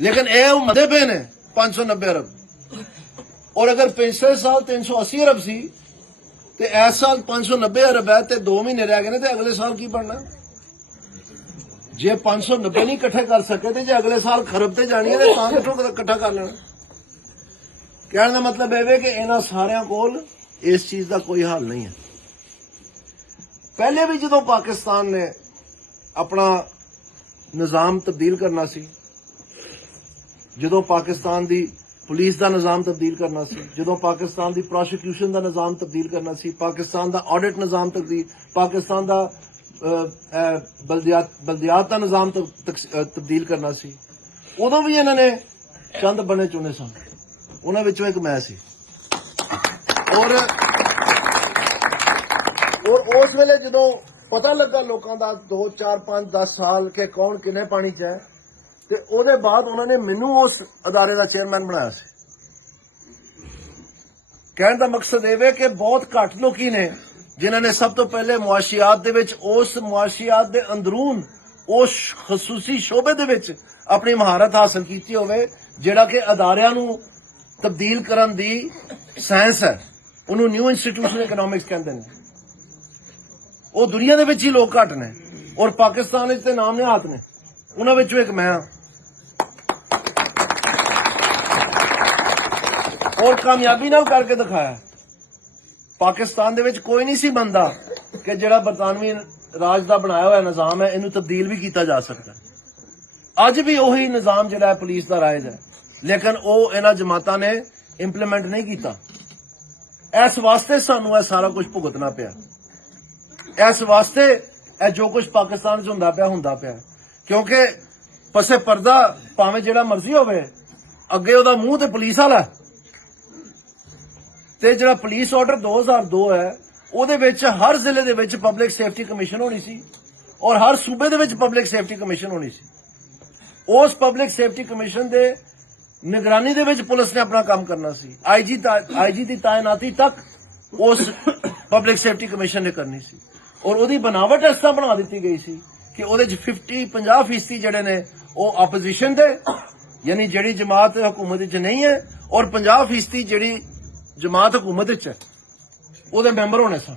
लेकिन ये मदे पे ने 590 अरब, और अगर पिछले साल 380 अरब सी ते इस साल 590 अरब है ते 2 महीने रह गए ने ते अगले साल की बनना? जे 590 नहीं इकट्ठे कर सके ते जे अगले साल खरब ते जानी है ते तां किथों इकट्ठा कर लेना? कहने का मतलब है कि इन्हां सारियां कोल इस चीज का कोई हल नहीं है। पहले भी जो पाकिस्तान ने अपना निजाम तब्दील करना सी, जो पाकिस्तान की पुलिस का निजाम तब्दील करना सी, जो पाकिस्तान की प्रोसिक्यूशन का निजाम तब्दील करना सी, पाकिस्तान का ऑडिट निजाम तब्दील, पाकिस्तान का बल्दियात का निजाम तब्दील करना सी, उदों भी इन्होंने चंद बने चुने सन, उन्हां विचों एक मैं सी। और उस वेले जो पता लगा लोगों का 2, 4, 5, 10 साल के कौन किन्ने पानी च है, ते ओहदे बाद उन्होंने मैनू उस अदारे का चेयरमैन बनाया सी। कहने का मकसद ये कि बहुत घट लोग ने जिन्होंने सब तो पहले मुआशियात दे विच उस मुआशियात दे अंदरून उस खसूसी शोबे दे विच अपनी महारत हासिल की होवे, जिहड़ा कि अदारियां नूं तब्दील करन दी साइंस है, उन्होंने न्यू इंस्टीट्यूशन इकनॉमिक्स कहते हैं। वो दुनिया दे विच ही लोग घट ने और पाकिस्तान विच ते नाम निहात ने, उन्हां विचों एक मैं हां। और कामयाबी नाल करके दिखाया। पाकिस्तान दे विच कोई नहीं सी बनदा कि जिहड़ा बरतानवी राज दा बनाया हुआ निजाम है इनू तब्दील भी किया जा सकता। अज भी उही निजाम जिहड़ा है पुलिस दा राज है, लेकिन वो इन्हां जमातां ने इंप्लीमेंट नहीं किया। इस वास्ते सानू यह सारा कुछ भुगतना पिया। इस वास्ते जो कुछ पाकिस्तान च हुंदा पिया क्योंकि पसे पर्दा भावें जिहड़ा मर्जी होवे, अगे उहदा मूंह ते पुलिस वाला ते जिहड़ा पुलिस ऑर्डर 2002 है उहदे विच हर जिले दे विच पब्लिक सेफ्टी कमीशन होनी सी और हर सूबे दे विच पब्लिक सेफ्टी कमीशन होनी सी। उस पब्लिक सेफ्टी कमीशन दे निगरानी दे विच पुलिस ने अपना काम करना सी। आईजी दी तैनाती तक उस पब्लिक सेफ्टी कमीशन ने करनी सी और उहदी बनावट इस तरह बना दी गई सी कि उहदे च 50% जिहड़े ने वो अपोजिशन दे यानी जिहड़ी जमात हुकूमत विच नहीं है और 50% जिहड़ी जमात हुकूमत विच है उहदे मैंबर होने सन।